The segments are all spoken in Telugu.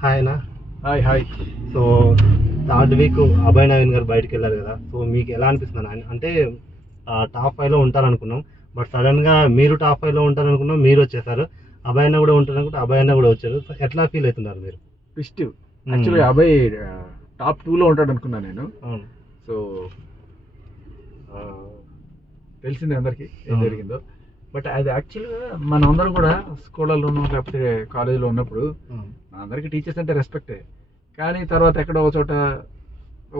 హాయ్ అన్న. Hi. So third week Abhay Naveen గారు బయటకు వెళ్ళారు కదా, సో మీకు ఎలా అనిపిస్తుంది అన్న? అంటే టాప్ 5లో ఉంటారనుకున్నాం, బట్ సడన్ గా మీరు టాప్ 5లో ఉంటారనుకున్నాం, మీరు వచ్చేసారు. అభయ్ అన్న కూడా ఉంటారనుకుంటే అభయ్ అన్న కూడా వచ్చారు. సో ఎట్లా ఫీల్ అవుతున్నారు మీరు? ట్విస్ట్ యాక్చువల్లీ అభయ్ టాప్ 2లో ఉంటాడు అనుకున్నా నేను. సో తెలిసింది అందరికి ఏం జరిగిందో. బట్ అది యాక్చువల్గా మనం అందరం కూడా స్కూళ్ళలోనూ లేకపోతే కాలేజీలో ఉన్నప్పుడు అందరికీ టీచర్స్ అంటే రెస్పెక్టే, కానీ తర్వాత ఎక్కడో ఒక చోట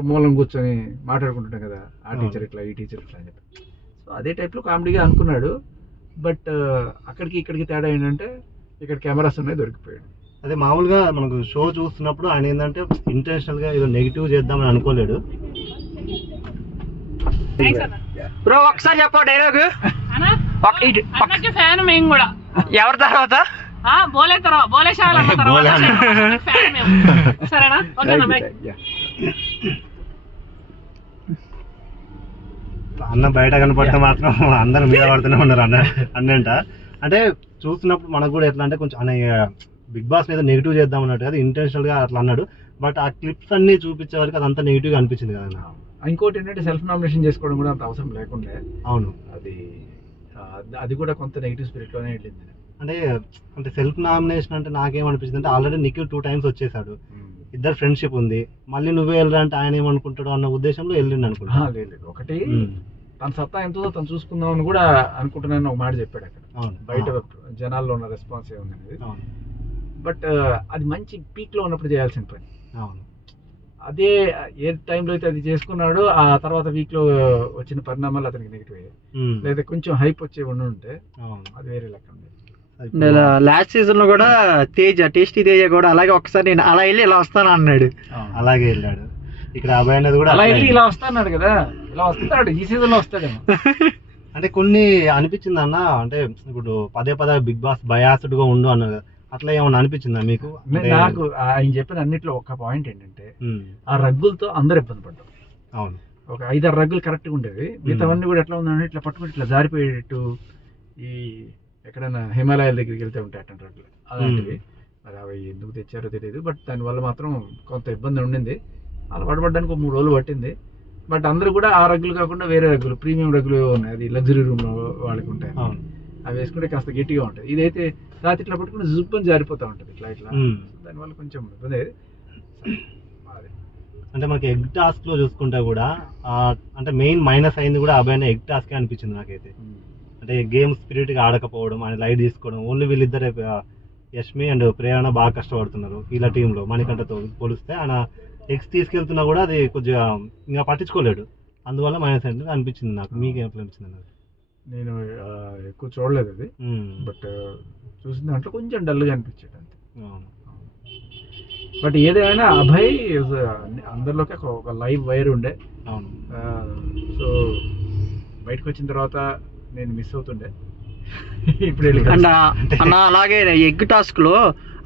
మూలం కూర్చొని మాట్లాడుకుంటుంటాం కదా, ఆ టీచర్ ఇట్లా ఈ టీచర్ ఇట్లా అని చెప్పి. సో అదే టైప్లో కామెడీగా అనుకున్నాడు. బట్ అక్కడికి ఇక్కడికి తేడా ఏంటంటే ఇక్కడ కెమెరాస్ ఉన్నాయి, దొరికిపోయాడు. అదే మామూలుగా మనకు షో చూస్తున్నప్పుడు ఆయన ఏంటంటే ఇంటెన్షనల్ గా ఏదో నెగిటివ్ చేద్దామని అనుకోలేడు. బ్రో ఒకసారి చెప్ప డైలాగ్ ఫ్యాన్ మేము కూడా. ఎవరి తర్వాత బోలే సరేనా? ఓకేనా బై. అన్న బయట కనపడితే మాత్రం అందరూ మీద పడుతూనే ఉన్నారు అన్నంట. అంటే చూస్తున్నప్పుడు మనకు కూడా ఎట్లా అంటే కొంచెం బిగ్ బాస్ మీద నెగిటివ్ చేద్దాం అన్నట్టు కదా, ఇంటెన్షనల్ గా అట్లా అన్నాడు. బట్ ఆ క్లిప్స్ అన్ని చూపించే వరకు అదంతా నెగిటివ్ గా అనిపించింది కదా. ఇంకోటి ఏంటంటే సెల్ఫ్ నామినేషన్ చేసుకోవడం కూడా అంత అవసరం లేకుండే. అవును, అది కూడా కొంత నెగిటివ్ స్పిరిట్ లోనే వెళ్ళింది. అంటే సెల్ఫ్ నామినేషన్ అంటే నాకేమనిపించింది అంటే ఆల్రెడీ నిఖిల్ 2 times వచ్చేసాడు, ఇద్దరు ఫ్రెండ్షిప్ ఉంది, మళ్ళీ నువ్వే వెళ్ళరా అంటే ఆయన ఏమనుకుంటాడు అన్న ఉద్దేశంలో వెళ్ళిండు అనుకుంటా. లేదు, ఒకటి తన సత్తా ఎంతో తను చూసుకుందాం అని కూడా అనుకుంటున్నాను ఒక మాట చెప్పాడు అక్కడ. బయట జనాల్లో ఉన్న రెస్పాన్స్ ఏముంది అనేది. బట్ అది మంచి పీక్ లో ఉన్నప్పుడు చేయాల్సిన పని. అదే ఏ టైంలో అయితే అది చేసుకున్నాడో ఆ తర్వాత వీక్ లో వచ్చిన పరిణామాలు అతనికి నెగిటివ్ అయ్యాయి. లేదా కొంచెం హైప్ వచ్చే ఉంటే అది వేరే లెక్క. లాస్ట్ సీజన్ లో కూడా టేస్టీ తేజ కూడా అలాగే ఒకసారి నేను అలా వెళ్ళి ఇలా వస్తాను అన్నాడు. అలాగే వెళ్ళాడు. ఇక్కడ అభయ్ అనేది కూడా అలా వెళ్ళి ఇలా వస్తాడు కదా, ఇలా వస్తాడు ఈ సీజన్ లో వస్తాడేమో. అంటే కొన్ని అనిపించింది అన్న, అంటే ఇప్పుడు పదే బిగ్ బాస్ బయాస్డ్ గా ఉండు అన్నారు, అట్లా ఏమన్నా అనిపించిందా మీకు? నాకు ఆయన చెప్పిన అన్నిట్లో ఒక పాయింట్ ఏంటంటే ఆ రగ్గులతో అందరు ఇబ్బంది పడ్డారు. అవును, ఒక 5-6 రగ్గులు కరెక్ట్ గా ఉండేవి, మిగతావన్నీ కూడా ఎట్లా ఉందంటే ఇట్లా పట్టుకుని ఇట్లా జారిపోయేటట్టు, ఈ ఎక్కడైనా హిమాలయాల దగ్గరికి వెళ్తే ఉంటాయి అట్లాంటి రగ్గులు అలాంటివి. మరి అవి ఎందుకు తెచ్చారో తెలియదు, బట్ దానివల్ల మాత్రం కొంత ఇబ్బంది ఉండింది. అలవాటు పడడానికి 3 రోజులు పట్టింది. బట్ అందరూ కూడా ఆ రగ్గులు కాకుండా వేరే రగ్గులు, ప్రీమియం రగ్గులు ఉన్నాయి, అది లగ్జరీ రూమ్ లో వాళ్ళకి ఉంటాయి, అవి వేసుకుంటే కాస్త గట్టిగా ఉంటాయి. ఇదైతే రాత్రి ఇట్లా పట్టుకుని జుప్పని జారిపోతూ ఉంటుంది ఇట్లా ఇట్లా, దానివల్ల కొంచెం ఇబ్బంది. అంటే మనకి ఎగ్ టాస్క్ లో చూసుకుంటే కూడా అంటే మెయిన్ మైనస్ అయింది కూడా అబ్బాయి ఎగ్ టాస్క్ అనిపించింది నాకైతే. అంటే గేమ్ స్పిరిట్ గా ఆడకపోవడం, ఆయన లైట్ తీసుకోవడం, ఓన్లీ వీళ్ళిద్దరే యష్మి అండ్ ప్రేరణ బాగా కష్టపడుతున్నారు వీళ్ళ టీంలో. మణికంఠతో పోలిస్తే ఆయన ఎగ్స్ తీసుకెళ్తున్నా కూడా అది కొద్దిగా ఇంకా పట్టించుకోలేడు, అందువల్ల మైనస్ అయింది అనిపించింది నాకు. మీకు ఎట్లా అనిపించింది? నేను ఎక్కువ చూడలేదు అది, బట్ చూసిన దాంట్లో కొంచెం డల్గా అనిపించాడు అంతే. బట్ ఏదేమైనా అభయ్ అందరిలోకి ఒక లైవ్ వైర్ ఉండే. సో బయటకు వచ్చిన తర్వాత నేను మిస్ అవుతుండే ఇప్పుడు. అలాగే ఎగ్ టాస్క్ లో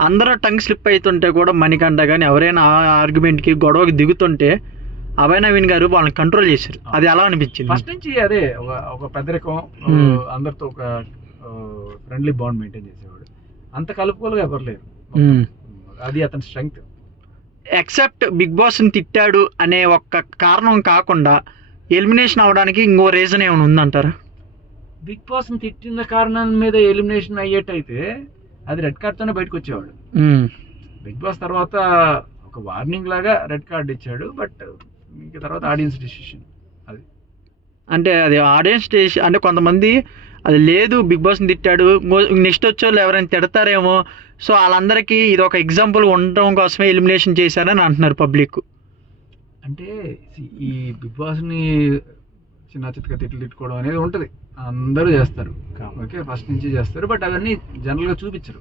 అందరూ టంగ్ స్లిప్ అవుతుంటే కూడా మణికంఠ కానీ ఎవరైనా ఆర్గ్యుమెంట్ కి గొడవకి దిగుతుంటే అభయ్ నవీన్ గారు వాళ్ళని కంట్రోల్ చేశారు. అది ఎలా అనిపించింది? ఫస్ట్ నుంచి అదే ఒక పెద్దరికం, అందరితో ఒక ఫ్రెండ్లీ బాండ్ మెయింటైన్ చేసేవాడు. అంత కలుపుకోలుగా ఎవరు లేరు, అది అతని స్ట్రెంగ్త్. ఎక్సెప్ట్ బిగ్ బాస్ ని తిట్టాడు అనే ఒక్క కారణం కాకుండా ఎలిమినేషన్ అవడానికి ఇంకో రీజన్ ఏమైనా ఉందంటారా? బిగ్ బాస్ ని తిట్టిన కారణం మీద ఎలిమినేషన్ అయ్యేటైతే అది రెడ్ కార్డ్ తోనే బయటకు వచ్చేవాడు. బిగ్ బాస్ తర్వాత ఒక వార్నింగ్ లాగా రెడ్ కార్డ్ ఇచ్చాడు, బట్ ఇంకా తర్వాత ఆడియన్స్ డిసిషన్. అది అంటే అది ఆడియన్స్ డిసిషన్. అంటే కొంతమంది అది లేదు బిగ్ బాస్ని తిట్టాడు, నెక్స్ట్ వచ్చేవాళ్ళు ఎవరైనా తిడతారేమో, సో వాళ్ళందరికీ ఇది ఒక ఎగ్జాంపుల్ ఉండటం కోసమే ఎలిమినేషన్ చేశారని అంటున్నారు పబ్లిక్. అంటే ఈ బిగ్ బాస్ని చిన్న చిత్తగా తిట్టుకోవడం అనేది ఉంటుంది, అందరూ చేస్తారు, ఓకే, ఫస్ట్ నుంచి చేస్తారు. బట్ అవన్నీ జనరల్గా చూపించరు.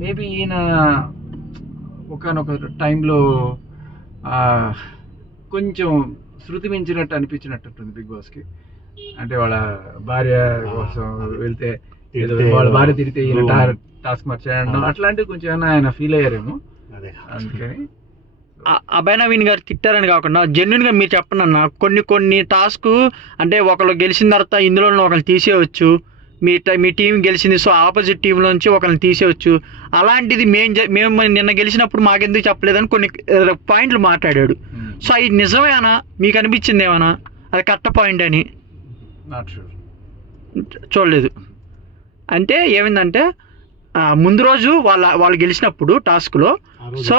మేబీ ఈయన ఒకనొక టైంలో కొంచెం శృతి మించినట్టు అనిపించినట్టుంది బిగ్ బాస్కి. అంటే వాళ్ళ భార్య కోసం వెళ్తే వాళ్ళ భార్య తిరిగితే ఈయన టాస్క్ మర్చేయడం అట్లాంటివి కొంచెం ఆయన ఫీల్ అయ్యారేమో, అందుకని. అభయ్ నవీన్ గారు తిట్టారని కాకుండా జెన్యున్ గా మీరు చెప్పండి అన్న, కొన్ని టాస్క్ అంటే ఒకళ్ళు గెలిచిన తర్వాత ఇందులో ఒకళ్ళు తీసేయవచ్చు, మీ టీం గెలిచింది, సో ఆపోజిట్ టీంలోంచి ఒకరిని తీసేయచ్చు, అలాంటిది మేము నిన్న గెలిచినప్పుడు మాకెందుకు చెప్పలేదని కొన్ని పాయింట్లు మాట్లాడాడు. సో అది నిజమేనా, మీకు అనిపించింది ఏమన్నా అది కరెక్ట్ పాయింట్ అని? నాట్ షూర్, చూడలేదు. అంటే ఏమైందంటే ముందు రోజు వాళ్ళు గెలిచినప్పుడు టాస్క్లో సో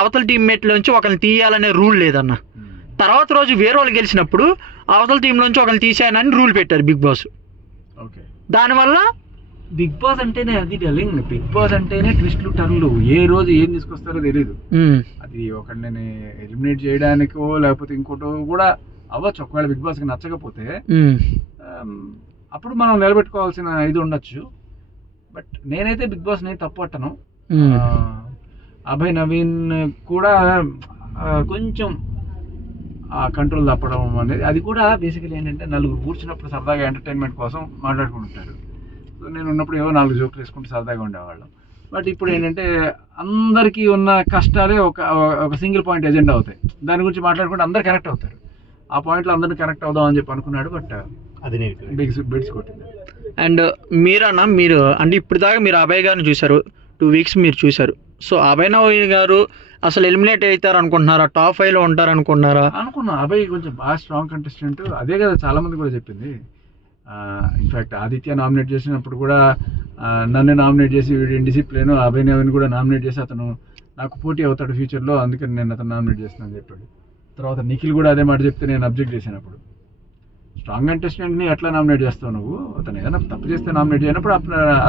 అవతల టీమ్మేట్లోంచి ఒకరిని తీయాలనే రూల్ లేదన్న. తర్వాత రోజు వేరే వాళ్ళు గెలిచినప్పుడు అవతల టీంలోంచి ఒకరిని తీసేయాలని రూల్ పెట్టారు బిగ్ బాస్. ఓకే, దానివల్ల బిగ్ బాస్ అంటేనే అది టెలింగ్, బిగ్ బాస్ అంటేనే ట్విస్ట్లు టర్న్లు, ఏ రోజు ఏం తీసుకొస్తారో తెలియదు. అది ఒకరిని ఎలిమినేట్ చేయడానికో లేకపోతే ఇంకోటో కూడా అవ్వచ్చు. ఒకవేళ బిగ్ బాస్కి నచ్చకపోతే అప్పుడు మనం నిలబెట్టుకోవాల్సిన ఇది ఉండొచ్చు. బట్ నేనైతే బిగ్ బాస్ నేను తప్పు పట్టను. అభయ్ నవీన్ కూడా కొంచెం కంట్రోల్ తప్పడం అనేది, అది కూడా బేసికలీ ఏంటంటే నలుగురు కూర్చున్నప్పుడు సరదాగా ఎంటర్టైన్మెంట్ కోసం మాట్లాడుకుంటుంటారు. సో నేను ఉన్నప్పుడు ఏవో 4 జోకులు వేసుకుంటూ సరదాగా ఉండేవాళ్ళం. బట్ ఇప్పుడు ఏంటంటే అందరికీ ఉన్న కష్టాలే ఒక సింగిల్ పాయింట్ ఎజెండా అవుతాయి, దాని గురించి మాట్లాడుకుంటే అందరు కనెక్ట్ అవుతారు. ఆ పాయింట్లో అందరిని కనెక్ట్ అవుదాం అని చెప్పి అనుకున్నాడు. బట్ అది బిడ్స్ కొట్టింది. అండ్ మీరు అంటే ఇప్పుడు దాకా మీరు అభయ్ గారిని చూశారు, 2 వీక్స్ మీరు చూశారు. సో అభయ్ నవీన్ గారు అసలు ఎలిమినేట్ అవుతారు అనుకుంటున్నారా, టాప్ 5లో ఉంటారు అనుకుంటున్నారా? అనుకున్నా. అభయ్ కొంచెం బాగా స్ట్రాంగ్ కంటెస్టెంట్, అదే కదా చాలా మంది కూడా చెప్పింది. ఇన్ఫాక్ట్ ఆదిత్య నామినేట్ చేసినప్పుడు కూడా నన్ను నామినేట్ చేసి వీడి డిసిప్లిన్, అభయ్ నవీన్ కూడా నామినేట్ చేసి అతను నాకు పోటీ అవుతాడు ఫ్యూచర్లో, అందుకని నేను అతను నామినేట్ చేస్తున్నాను అని చెప్పాడు. తర్వాత నిఖిల్ కూడా అదే మాట చెప్తే నేను అబ్జెక్ట్ చేసినప్పుడు, స్ట్రాంగ్ కంటెస్టెంట్ని ఎట్లా నామినేట్ చేస్తావు నువ్వు, అతను ఏదైనా తప్పు చేస్తే నామినేట్ చేయనప్పుడు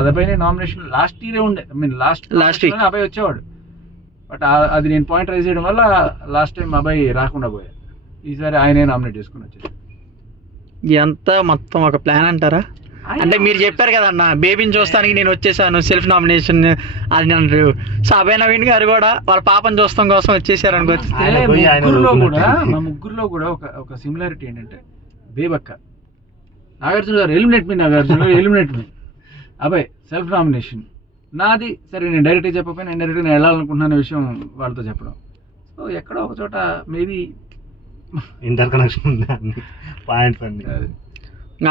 అభయ్ నామినేషన్ లాస్ట్ ఇయరే ఉండే, లాస్ట్ వీక్ అభయ్ వచ్చేవాడు. బట్ అది నేను పాయింట్ రైజ్ చేయడం వల్ల లాస్ట్ టైం అభయ్ రాకుండా పోయా, ఈసారి ఆయనే నామినేట్ చేసుకుని వచ్చాడు. ఎంత మొత్తం ఒక ప్లాన్ అంటారా? అంటే మీరు చెప్పారు కదన్న బేబీని చూస్తానికి నేను వచ్చేసాను, సెల్ఫ్ నామినేషన్ అది అంటారు. సో అభయ్ నవీన్ గారు కూడా వాళ్ళ పాపను చూస్తాం కోసం వచ్చేసారు అనుకోవచ్చు. మా ముగ్గురులో కూడా ఒక సిమిలారిటీ ఏంటంటే, బేబక్క నాగార్జున గారు ఎలిమినేట్ మీ, నాగార్జున గారు ఎలిమినేట్ మీ, అభయ్ సెల్ఫ్ నామినేషన్, నాది సరే నేను డైరెక్ట్గా చెప్పకపోయినా ఇండైరెక్ట్గా నేను వెళ్ళాలనుకుంటున్న విషయం వాళ్ళతో చెప్పడం. సో ఎక్కడో ఒక చోట మేబీ ఇంటర్ కనెక్షన్ ఉంది పాయింట్స్ అన్ని.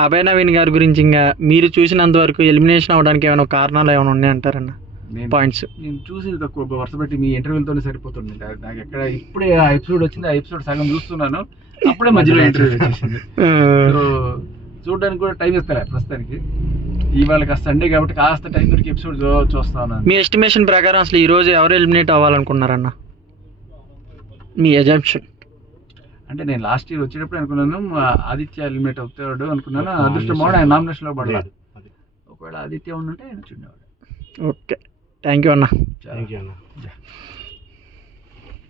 అభయ్ నవీన్ గారి గురించి ఇంకా మీరు చూసినంత వరకు ఎలిమినేషన్ అవడానికి ఏమైనా కారణాలు ఏమైనా ఉన్నాయంటారన్న? పాయింట్స్ నేను చూసింది తక్కువ, వరుస పెట్టి మీ ఇంటర్వ్యూలతోనే సరిపోతుంది నాకు. ఎక్కడ ఇప్పుడే ఆ ఎపిసోడ్ వచ్చింది, ఆ ఎపిసోడ్ సగం చూస్తున్నాను, అప్పుడే మధ్యలో ఇంటర్వ్యూ వచ్చేసింది. సో చూడడానికి కూడా టైం ఇస్తారా ప్రస్తుతానికి, ఇవాళ సండే కాబట్టి కాస్త టైం దొరికి ఎపిసోడ్ చూస్తా ఉన్నాను. మీ ఎస్టిమేషన్ ప్రకారం అసలు ఈ రోజు ఎవరు ఎలిమినేట్ అవ్వాలనుకున్నారన్న, మీ ఎజంప్షన్? అంటే నేను లాస్ట్ ఇయర్ వచ్చేటప్పుడు అనుకున్నాను ఆదిత్య ఎలిమినేట్ అవుతాడు అనుకున్నాను. అదృష్టం ఆయన నామినేషన్లో పడలేదు. ఒకవేళ ఆదిత్య ఉండుంటే ఆయన చూడేవాడు. ఓకే, థ్యాంక్ యూ అన్న. థ్యాంక్ యూ అన్న.